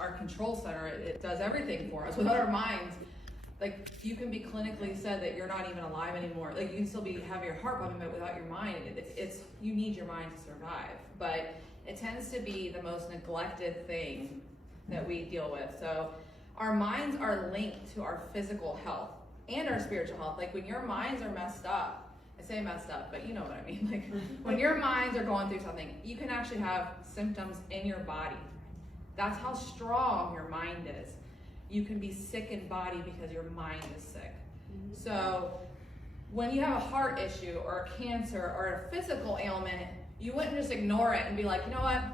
our control center. It does everything for us. Without our minds, like, you can be clinically said that you're not even alive anymore. Like, you can still have your heart pumping, but without your mind, you need your mind to survive. But it tends to be the most neglected thing that we deal with. So our minds are linked to our physical health and our spiritual health. Like, when your minds are messed up, I say messed up, but you know what I mean. Like, when your minds are going through something, you can actually have symptoms in your body. That's how strong your mind is. You can be sick in body because your mind is sick. So when you have a heart issue or a cancer or a physical ailment, you wouldn't just ignore it and be like, you know what, I'm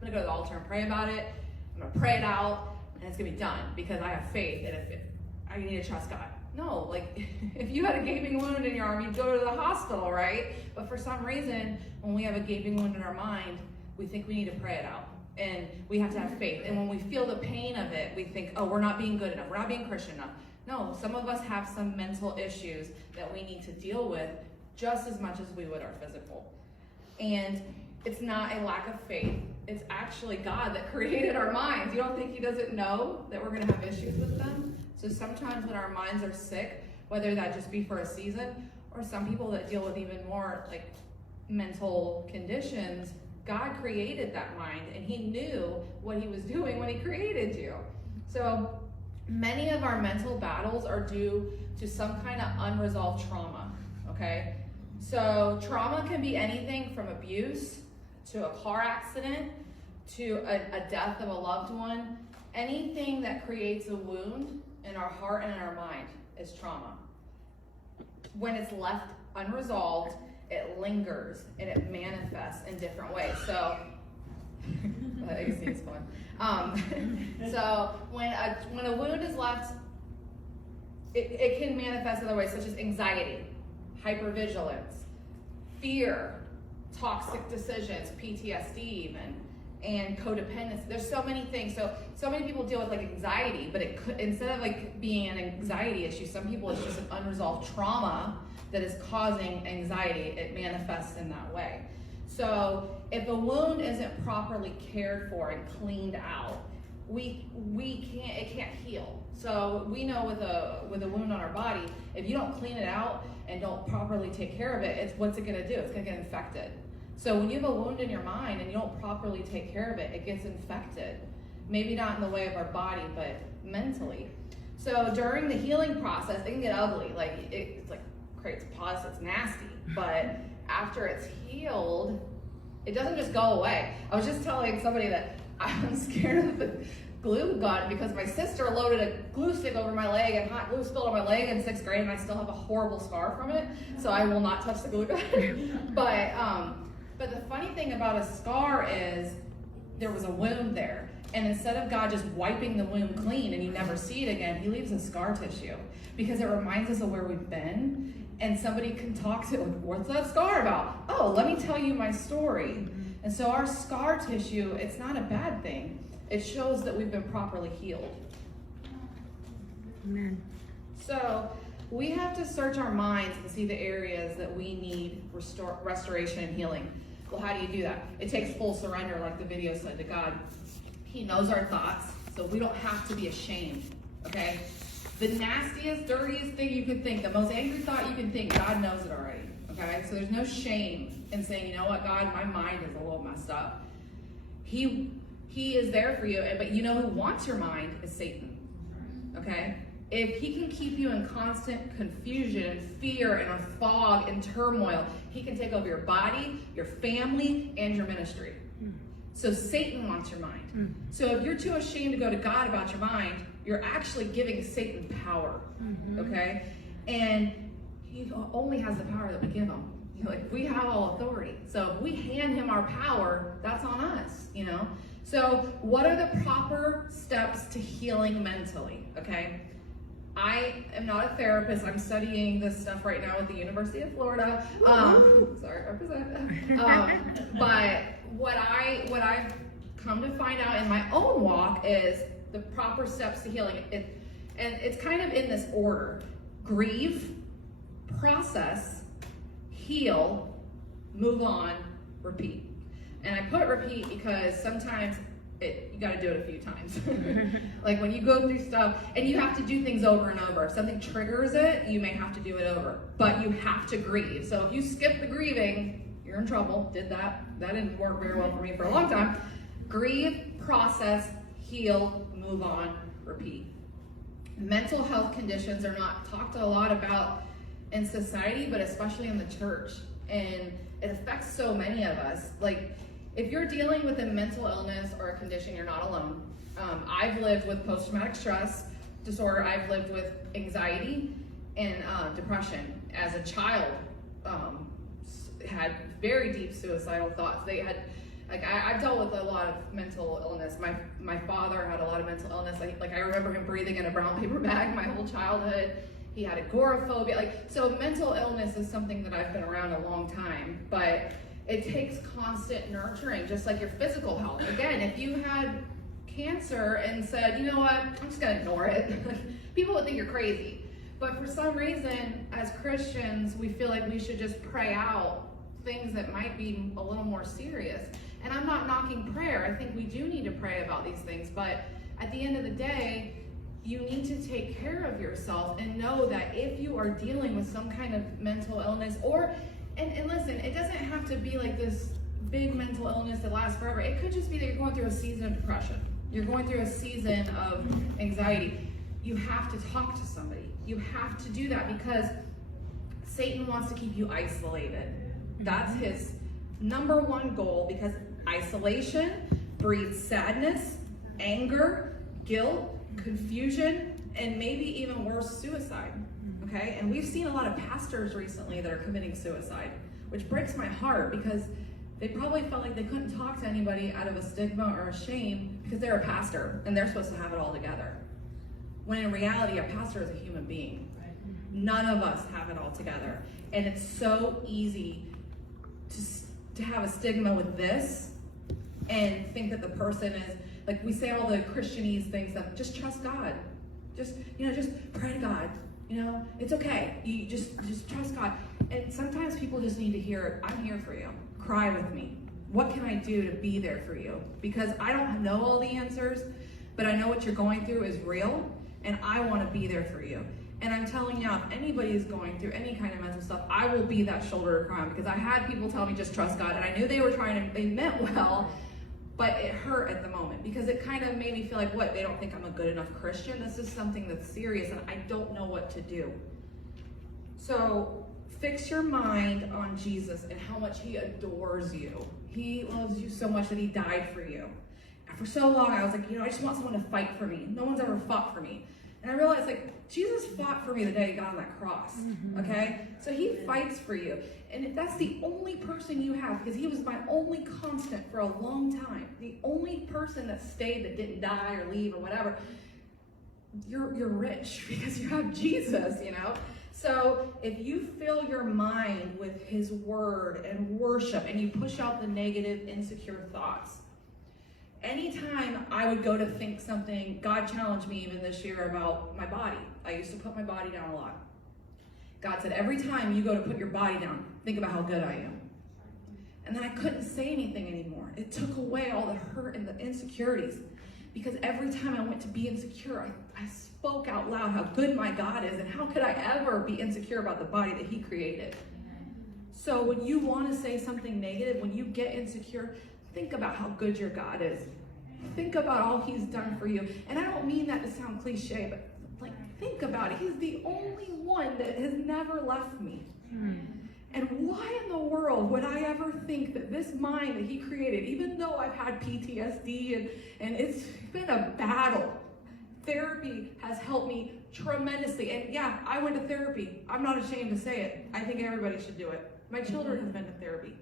gonna go to the altar and pray about it. I'm gonna pray it out and it's gonna be done because I have faith and if I need to trust God. No, like, if you had a gaping wound in your arm, you'd go to the hospital, right? But for some reason, when we have a gaping wound in our mind, we think we need to pray it out. And we have to have faith. And when we feel the pain of it, we think, oh, we're not being good enough. We're not being Christian enough. No, some of us have some mental issues that we need to deal with just as much as we would our physical. And it's not a lack of faith. It's actually God that created our minds. You don't think he doesn't know that we're going to have issues with them? So sometimes when our minds are sick, whether that just be for a season, or some people that deal with even more like mental conditions, God created that mind and he knew what he was doing when he created you. So many of our mental battles are due to some kind of unresolved trauma, okay? So trauma can be anything from abuse to a car accident to a death of a loved one. Anything that creates a wound in our heart and in our mind is trauma. When it's left unresolved, it lingers and it manifests in different ways. So, it seems fun. So when a wound is left, it can manifest in other ways, such as anxiety, hypervigilance, fear, toxic decisions, PTSD even, and codependency. There's so many things. So many people deal with like anxiety, but it could, instead of like being an anxiety issue, some people it's just an unresolved trauma that is causing anxiety. It manifests in that way. So if a wound isn't properly cared for and cleaned out, it can't heal. So we know with a wound on our body, if you don't clean it out and don't properly take care of it, what's it gonna do? It's gonna get infected. So when you have a wound in your mind and you don't properly take care of it, it gets infected. Maybe not in the way of our body, but mentally. So during the healing process, it can get ugly. Like it's like creates pus, it's nasty. But after it's healed, it doesn't just go away. I was just telling somebody that I'm scared of the glue gun because my sister loaded a glue stick over my leg and hot glue spilled on my leg in 6th grade and I still have a horrible scar from it. So I will not touch the glue gun. But the funny thing about a scar is there was a wound there. And instead of God just wiping the wound clean and you never see it again, he leaves a scar tissue because it reminds us of where we've been. And somebody can talk to, what's that scar about? Oh, let me tell you my story. And so our scar tissue, it's not a bad thing. It shows that we've been properly healed. Amen. So we have to search our minds to see the areas that we need restoration and healing. Well, how do you do that? It takes full surrender, like the video said, to God. He knows our thoughts, so we don't have to be ashamed, okay? The nastiest, dirtiest thing you can think, the most angry thought you can think, God knows it already, okay? So there's no shame in saying, you know what, God, my mind is a little messed up. He is there for you, but you know who wants your mind is Satan, okay? If he can keep you in constant confusion and fear and a fog and turmoil, he can take over your body, your family, and your ministry. So Satan wants your mind. So if you're too ashamed to go to God about your mind, you're actually giving Satan power, okay? And he only has the power that we give him. You know, like, we have all authority. So if we hand him our power, that's on us, you know? So what are the proper steps to healing mentally, okay? I am not a therapist. I'm studying this stuff right now at the University of Florida. Sorry, represent. But what I've come to find out in my own walk is the proper steps to healing. And it's kind of in this order: grieve, process, heal, move on, repeat. And I put repeat because sometimes you got to do it a few times. Like when you go through stuff, and you have to do things over and over. If something triggers it, you may have to do it over, but you have to grieve. So if you skip the grieving, you're in trouble. Did that. That didn't work very well for me for a long time. Grieve, process, heal, move on, repeat. Mental health conditions are not talked a lot about in society, but especially in the church. And it affects so many of us. Like, if you're dealing with a mental illness or a condition, you're not alone. I've lived with post-traumatic stress disorder. I've lived with anxiety and depression. As a child, had very deep suicidal thoughts. I've dealt with a lot of mental illness. My father had a lot of mental illness. I remember him breathing in a brown paper bag my whole childhood. He had agoraphobia. So mental illness is something that I've been around a long time, but it takes constant nurturing, just like your physical health. Again, if you had cancer and said, you know what, I'm just gonna ignore it, people would think you're crazy. But for some reason, as Christians, we feel like we should just pray out things that might be a little more serious. And I'm not knocking prayer. I think we do need to pray about these things, but at the end of the day, you need to take care of yourself and know that if you are dealing with some kind of mental illness, and listen, it doesn't have to be like this big mental illness that lasts forever. It could just be that you're going through a season of depression. You're going through a season of anxiety. You have to talk to somebody. You have to do that because Satan wants to keep you isolated. That's his number one goal, because isolation breeds sadness, anger, guilt, confusion, and maybe even worse, suicide. Okay? And we've seen a lot of pastors recently that are committing suicide, which breaks my heart because they probably felt like they couldn't talk to anybody out of a stigma or a shame because they're a pastor and they're supposed to have it all together. When in reality, a pastor is a human being. None of us have it all together. And it's so easy to have a stigma with this and think that the person is, like we say all the Christianese things that just trust God. Just pray to God. It's okay. You just trust God. And sometimes people just need to hear, I'm here for you. Cry with me. What can I do to be there for you? Because I don't know all the answers, but I know what you're going through is real, and I want to be there for you. And I'm telling you, if anybody is going through any kind of mental stuff, I will be that shoulder to cry on, because I had people tell me just trust God, and I knew they meant well, but it hurt at the moment because it kind of made me feel like, what, they don't think I'm a good enough Christian? This is something that's serious and I don't know what to do. So fix your mind on Jesus and how much he adores you. He loves you so much that he died for you. And for so long I was like, I just want someone to fight for me. No one's ever fought for me. And I realized, like, Jesus fought for me the day he got on that cross, okay? So he fights for you. And if that's the only person you have, because he was my only constant for a long time, the only person that stayed that didn't die or leave or whatever, you're rich because you have Jesus, So if you fill your mind with his word and worship and you push out the negative, insecure thoughts, anytime I would go to think something, God challenged me even this year about my body. I used to put my body down a lot. God said, every time you go to put your body down, think about how good I am. And then I couldn't say anything anymore. It took away all the hurt and the insecurities. Because every time I went to be insecure, I spoke out loud how good my God is, and how could I ever be insecure about the body that he created. So when you want to say something negative, when you get insecure, think about how good your God is. Think about all he's done for you. And I don't mean that to sound cliche, but think about it. He's the only one that has never left me. And why in the world would I ever think that this mind that he created, even though I've had PTSD and it's been a battle, therapy has helped me tremendously. And yeah, I went to therapy. I'm not ashamed to say it. I think everybody should do it. My children have been to therapy.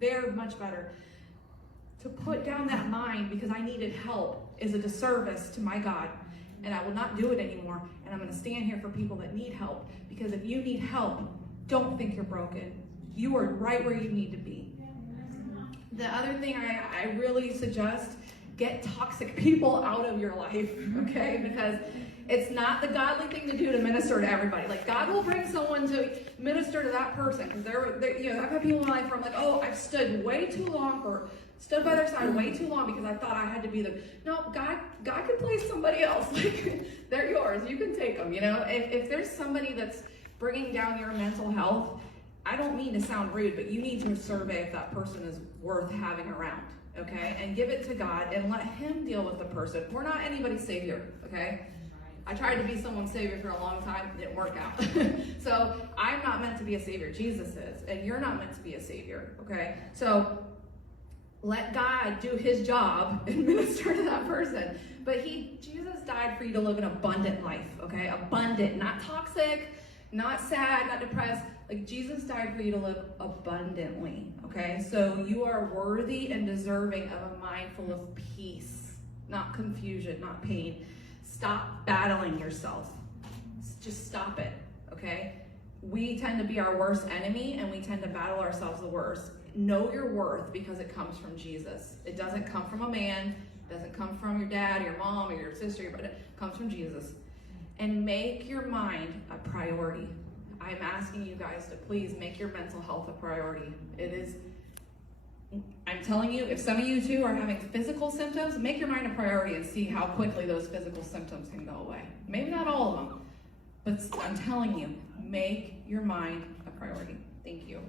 They're much better. To put down that mind because I needed help is a disservice to my God. And I will not do it anymore. And I'm going to stand here for people that need help. Because if you need help, don't think you're broken. You are right where you need to be. The other thing I really suggest, get toxic people out of your life, okay? Because it's not the godly thing to do to minister to everybody. Like, God will bring someone to minister to that person. Because I've had people in my life where I'm like, oh, I've stood way too long for stood by their side way too long because I thought I had to be the, no, God can place somebody else. Like, they're yours, you can take them, you know? If there's somebody that's bringing down your mental health, I don't mean to sound rude, but you need to survey if that person is worth having around, okay? And give it to God and let him deal with the person. We're not anybody's savior, okay? I tried to be someone's savior for a long time, it didn't work out. So I'm not meant to be a savior, Jesus is, and you're not meant to be a savior, okay? So let God do his job and minister to that person. But Jesus died for you to live an abundant life, okay? Abundant, not toxic, not sad, not depressed. Like, Jesus died for you to live abundantly, okay? So you are worthy and deserving of a mind full of peace, not confusion, not pain. Stop battling yourself. Just stop it, okay? We tend to be our worst enemy, and we tend to battle ourselves the worst. Know your worth because it comes from Jesus. It doesn't come from a man. It doesn't come from your dad, or your mom, or your sister. It comes from Jesus. And make your mind a priority. I'm asking you guys to please make your mental health a priority. It is, I'm telling you, if some of you too are having physical symptoms, make your mind a priority and see how quickly those physical symptoms can go away. Maybe not all of them, but I'm telling you, make your mind a priority. Thank you.